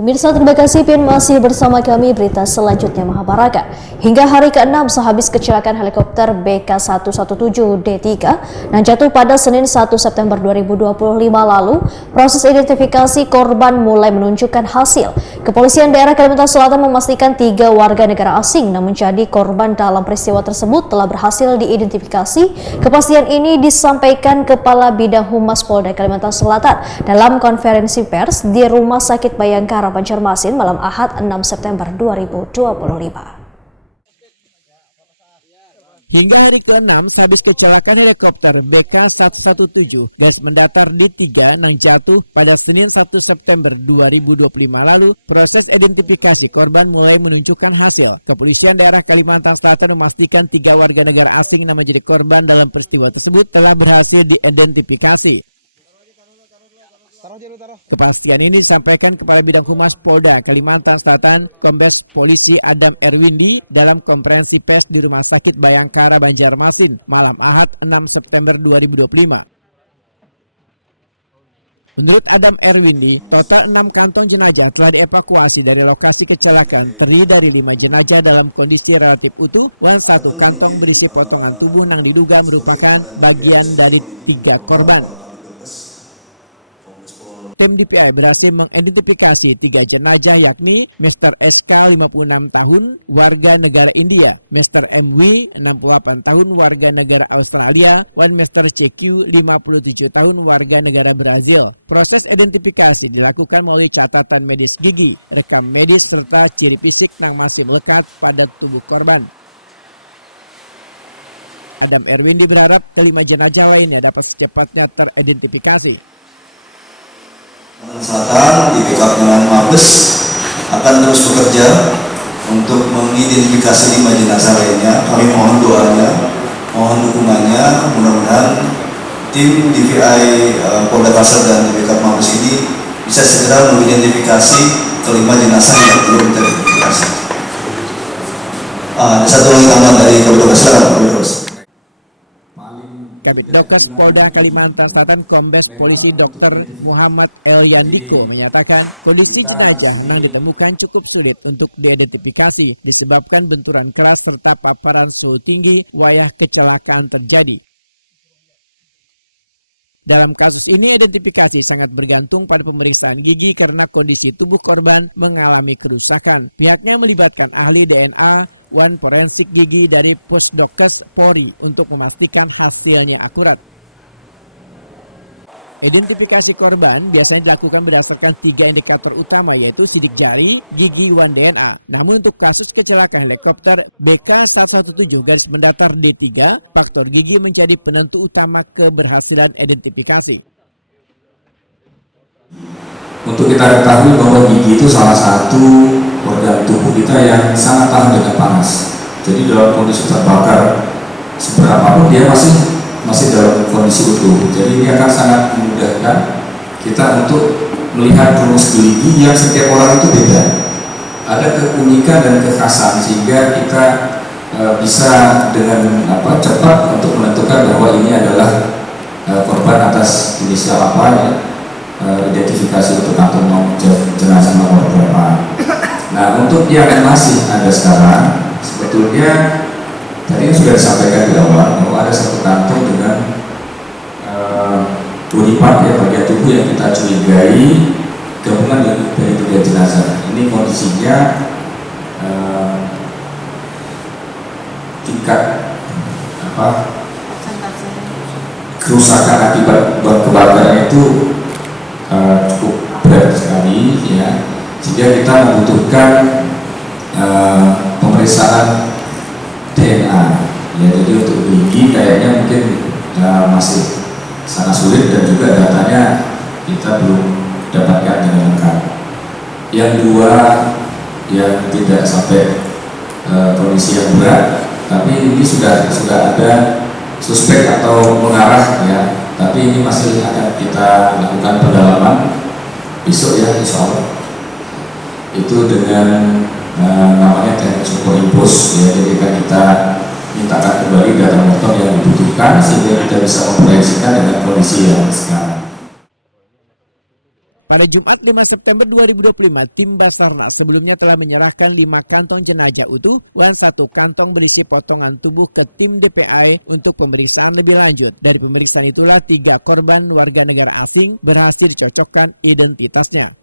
Pemirsa, terima kasih Pin masih bersama kami. Berita selanjutnya Mahabharata. Hingga hari ke-6 sehabis kecelakaan helikopter BK117D3 yang jatuh pada Senin 1 September 2025 lalu, proses identifikasi korban mulai menunjukkan hasil. Kepolisian daerah Kalimantan Selatan memastikan 3 warga negara asing yang menjadi korban dalam peristiwa tersebut telah berhasil diidentifikasi. Kepastian ini disampaikan Kepala Bidang Humas Polda Kalimantan Selatan dalam konferensi pers di Rumah Sakit Bayangkara Banjarmasin malam Ahad 6 September 2025. Hingga hari ke-6 sehabis kecelakaan helikopter BK117 gas mendatar di 3 yang jatuh pada Senin 1 September 2025 lalu, proses identifikasi korban mulai menunjukkan hasil. Kepolisian daerah Kalimantan Selatan memastikan 3 warga negara asing yang menjadi korban dalam peristiwa tersebut telah berhasil diidentifikasi. Kepastian ini disampaikan Kepala Bidang Humas Polda Kalimantan Selatan, Kombes Polisi Adam Erwindi dalam konferensi pers di Rumah Sakit Bayangkara Banjarmasin malam Ahad 6 September 2025. Menurut Adam Erwindi, total 6 kantong jenazah telah dievakuasi dari lokasi kecelakaan, terdiri dari 5 jenazah dalam kondisi relatif utuh dan 1 kantong berisi potongan tubuh yang diduga merupakan bagian dari 3 korban. Tim DPI berhasil mengidentifikasi 3 jenazah yakni Mr. SK 56 tahun warga negara India, Mr. MW 68 tahun warga negara Australia, dan Mr. CQ 57 tahun warga negara Brazil. Proses identifikasi dilakukan melalui catatan medis gigi, rekam medis serta ciri fisik yang masih melekat pada tubuh korban. Adam Erwindi berharap kelima jenazah lainnya dapat secepatnya teridentifikasi. Selatan di backup dengan Mabes akan terus bekerja untuk mengidentifikasi 5 jenazah lainnya. Kami mohon doanya, mohon dukungannya. Mudah-mudahan tim DPI Polda Kalsel dan di backup Mabes ini bisa segera mengidentifikasi kelima jenazah yang belum teridentifikasi. Ada satu lagi tambahan dari Kabid Dokes. Kabid Dokes Polda Kalimantan Selatan Kombes Polisi Dr. Muhammad Elyandiko menyatakan kondisi jenazah yang ditemukan cukup sulit untuk diidentifikasi disebabkan benturan keras serta paparan suhu tinggi wayah kecelakaan terjadi. Dalam kasus ini identifikasi sangat bergantung pada pemeriksaan gigi karena kondisi tubuh korban mengalami kerusakan. Pihaknya melibatkan ahli DNA dan forensik gigi dari Pusdokes Polri untuk memastikan hasilnya akurat. Identifikasi korban biasanya dilakukan berdasarkan 3 indikator utama yaitu sidik jari, gigi, dan DNA. Namun untuk kasus kecelakaan helikopter BK117 garis mendatar D3, faktor gigi menjadi penentu utama keberhasilan identifikasi. Untuk kita ketahui bahwa gigi itu salah satu organ tubuh kita yang sangat tahan dengan panas. Jadi dalam kondisi terbakar seberapapun dia masih dalam kondisi utuh. Jadi ini akan sangat memudahkan kita untuk melihat rumus gigi yang setiap orang itu beda. Ada keunikan dan kekhasan sehingga kita bisa dengan cepat untuk menentukan bahwa ini adalah korban atas inisial apa ya, identifikasi untuk kantong jenazah nomor berapa. Nah, untuk yang masih ada sekarang sebetulnya tadi sudah disampaikan di awal bahwa ada 1 kantong dengan body part ya, bagian tubuh yang kita curigai gabungan dari 3 jenazah. Ini kondisinya tingkat kerusakan akibat kebakaran itu cukup berat sekali ya, sehingga kita membutuhkan pemeriksaan DNA ya. Jadi untuk gigi kayaknya mungkin masih sangat sulit dan juga datanya kita belum dapatkan dengan lengkap. Yang 2 yang tidak sampai kondisi yang berat, tapi ini sudah ada suspek atau mengarah ya, tapi ini masih akan kita lakukan pendalaman besok ya, insya Allah. Itu dengan namanya teknik superimpos ya, jadi kita mintakan kembali data mortem yang dibutuhkan sehingga kita bisa memproyeksikan dengan kondisi yang sekarang. Pada Jumat 5 September 2025, tim Basarnas sebelumnya telah menyerahkan 5 kantong jenazah utuh dan 1 kantong berisi potongan tubuh ke tim DPI untuk pemeriksaan lebih lanjut. Dari pemeriksaan itulah 3 korban warga negara asing berhasil dicocokkan identitasnya.